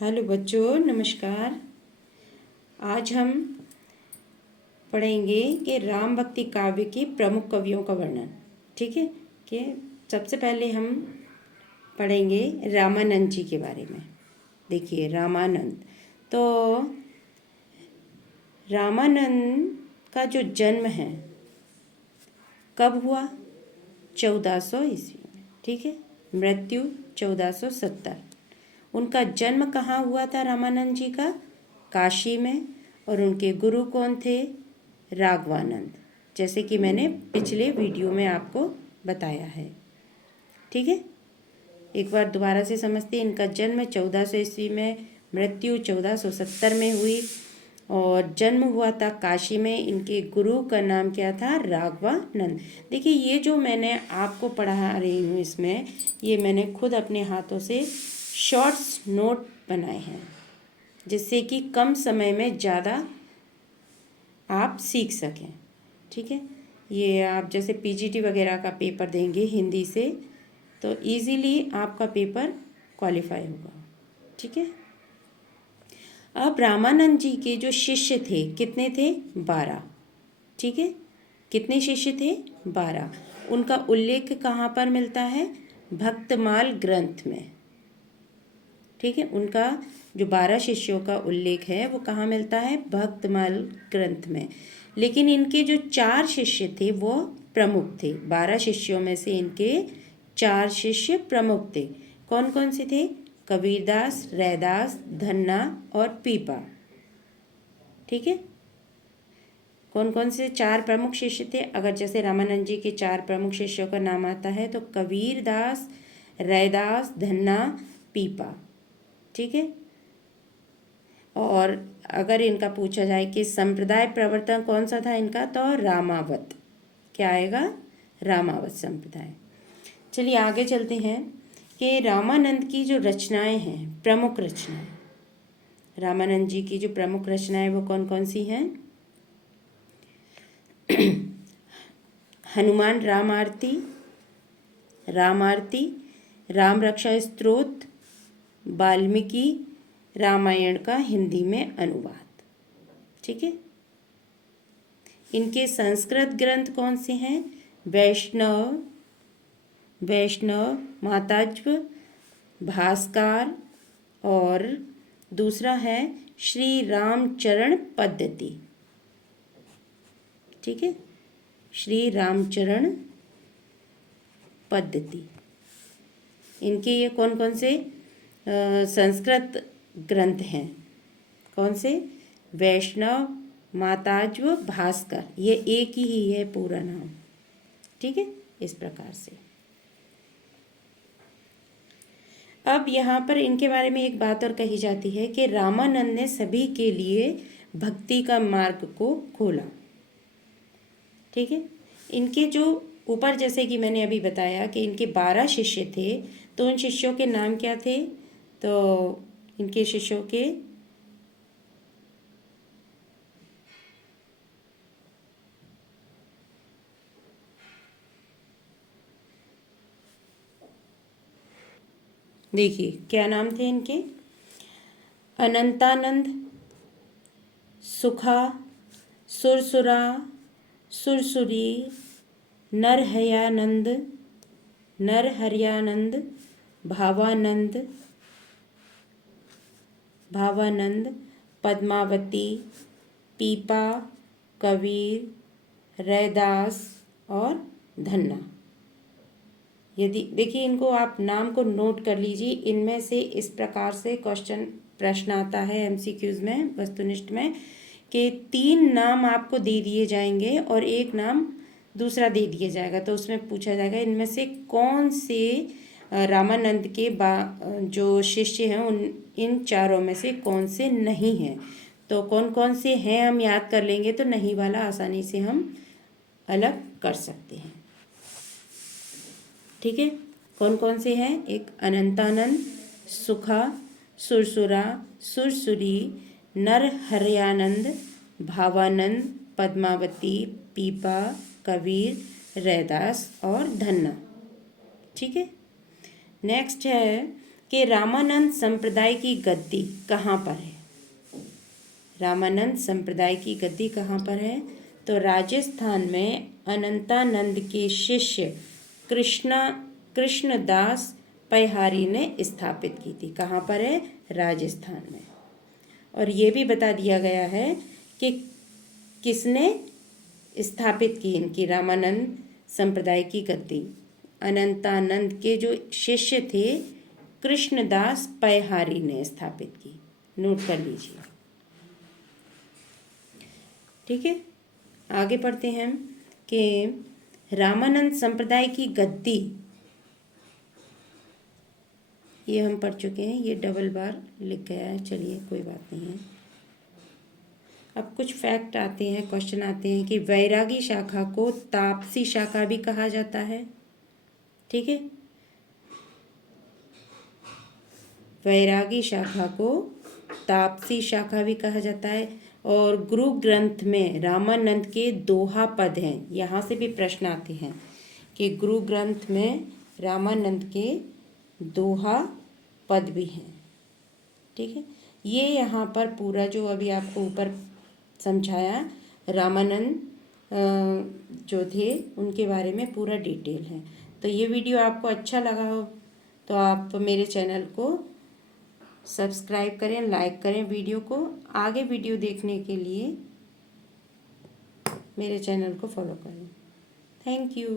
Hello बच्चों, नमस्कार। आज हम पढ़ेंगे कि राम भक्ति काव्य के प्रमुख कवियों का वर्णन। ठीक है कि सबसे पहले हम पढ़ेंगे रामानंद जी के बारे में। देखिए, रामानंद तो रामानंद का जो जन्म है कब हुआ? 1400 ईस्वी में। ठीक है, मृत्यु 1470। उनका जन्म कहाँ हुआ था रामानंद जी का? काशी में। और उनके गुरु कौन थे? राघवानंद, जैसे कि मैंने पिछले वीडियो में आपको बताया है। ठीक है, एक बार दोबारा से समझते हैं। इनका जन्म 1400 ईस्वी में, मृत्यु 1470 में हुई और जन्म हुआ था काशी में। इनके गुरु का नाम क्या था? राघवानंद। देखिए, ये जो मैंने आपको पढ़ा रही हूँ इसमें, ये मैंने खुद अपने हाथों से शॉर्ट्स नोट बनाए हैं, जिससे कि कम समय में ज़्यादा आप सीख सकें। ठीक है, ये आप जैसे पीजीटी वगैरह का पेपर देंगे हिंदी से तो इजीली आपका पेपर क्वालिफाई होगा। ठीक है, अब रामानंद जी के जो शिष्य थे कितने थे? 12। ठीक है, कितने शिष्य थे? 12। उनका उल्लेख कहाँ पर मिलता है? भक्तमाल ग्रंथ में। ठीक है, उनका जो 12 शिष्यों का उल्लेख है वो कहाँ मिलता है? भक्तमाल ग्रंथ में। लेकिन इनके जो 4 शिष्य थे वो प्रमुख थे। 12 शिष्यों में से इनके 4 शिष्य प्रमुख थे। कौन कौन से थे? कबीरदास, रैदास, धन्ना और पीपा। ठीक है, कौन कौन से 4 प्रमुख शिष्य थे? अगर जैसे रामानंद जी के 4 प्रमुख शिष्यों का नाम आता है तो कबीरदास, रैदास, धन्ना, पीपा। ठीक है, और अगर इनका पूछा जाए कि संप्रदाय प्रवर्तन कौन सा था इनका, तो रामावत। क्या आएगा? रामावत संप्रदाय। चलिए आगे चलते हैं कि रामानंद की जो रचनाएं हैं, प्रमुख रचनाएं, रामानंद जी की जो प्रमुख रचनाएं वो कौन कौन सी हैं? हनुमान राम आरती, राम आरती, राम रक्षा स्तोत्र, वाल्मीकि रामायण का हिंदी में अनुवाद। ठीक है, इनके संस्कृत ग्रंथ कौन से हैं? वैष्णव, माताज्व, भास्कर और दूसरा है श्री रामचरण पद्धति। ठीक है, श्री रामचरण पद्धति। इनके ये कौन कौन से संस्कृत ग्रंथ हैं? कौन से? वैष्णव, माताज्व, भास्कर। ये एक ही है पूरा नाम। ठीक है, इस प्रकार से। अब यहाँ पर इनके बारे में एक बात और कही जाती है कि रामानंद ने सभी के लिए भक्ति का मार्ग को खोला। ठीक है, इनके जो ऊपर जैसे कि मैंने अभी बताया कि इनके 12 शिष्य थे, तो उन शिष्यों के नाम क्या थे? तो इनके शिष्यों के देखिए क्या नाम थे इनके? अनंतानंद, सुखा, सुरसुरा, सुरसुरी, नरहयानंद, नरहरियानंद, भावानंद, पद्मावती, पीपा, कबीर, रैदास और धन्ना। यदि देखिए, इनको आप नाम को नोट कर लीजिए। इनमें से इस प्रकार से प्रश्न आता है एमसीक्यूज में, वस्तुनिष्ठ में, कि 3 नाम आपको दे दिए जाएंगे और एक नाम दूसरा दे दिया जाएगा। तो उसमें पूछा जाएगा इनमें से कौन से रामानंद के जो शिष्य हैं उन इन चारों में से कौन से नहीं हैं। तो कौन कौन से हैं हम याद कर लेंगे तो नहीं वाला आसानी से हम अलग कर सकते हैं। ठीक है, कौन कौन से हैं? एक अनंतानंद, सुखा, सुरसुरा, सुरसुरी, नरहरयानंद, भावानंद, पद्मावती, पीपा, कबीर, रैदास और धन्ना। ठीक है, नेक्स्ट है कि रामानंद संप्रदाय की गद्दी कहाँ पर है। रामानंद संप्रदाय की गद्दी कहाँ पर है? तो राजस्थान में अनंतानंद के शिष्य कृष्णदास पैहारी ने स्थापित की थी। कहाँ पर है? राजस्थान में। और ये भी बता दिया गया है कि किसने स्थापित की इनकी रामानंद संप्रदाय की गद्दी। अनंतानंद के जो शिष्य थे कृष्णदास पैहारी ने स्थापित की। नोट कर लीजिए, ठीक है। आगे पढ़ते हैं कि रामानंद संप्रदाय की गद्दी, ये हम पढ़ चुके हैं, ये डबल बार लिख गया है, चलिए कोई बात नहीं है। अब कुछ फैक्ट आते हैं, क्वेश्चन आते हैं कि वैरागी शाखा को तापसी शाखा भी कहा जाता है, ठीक है। वैरागी शाखा को तापसी शाखा भी कहा जाता है। और गुरु ग्रंथ में रामानंद के दोहा पद हैं। यहाँ से भी प्रश्न आते हैं कि गुरु ग्रंथ में रामानंद के दोहा पद भी हैं, ठीक है। ये यहाँ पर पूरा जो अभी आपको ऊपर समझाया रामानंद जो थे उनके बारे में पूरा डिटेल है। तो ये वीडियो आपको अच्छा लगा हो तो आप मेरे चैनल को सब्सक्राइब करें, लाइक करें वीडियो को। आगे वीडियो देखने के लिए मेरे चैनल को फॉलो करें। Thank you.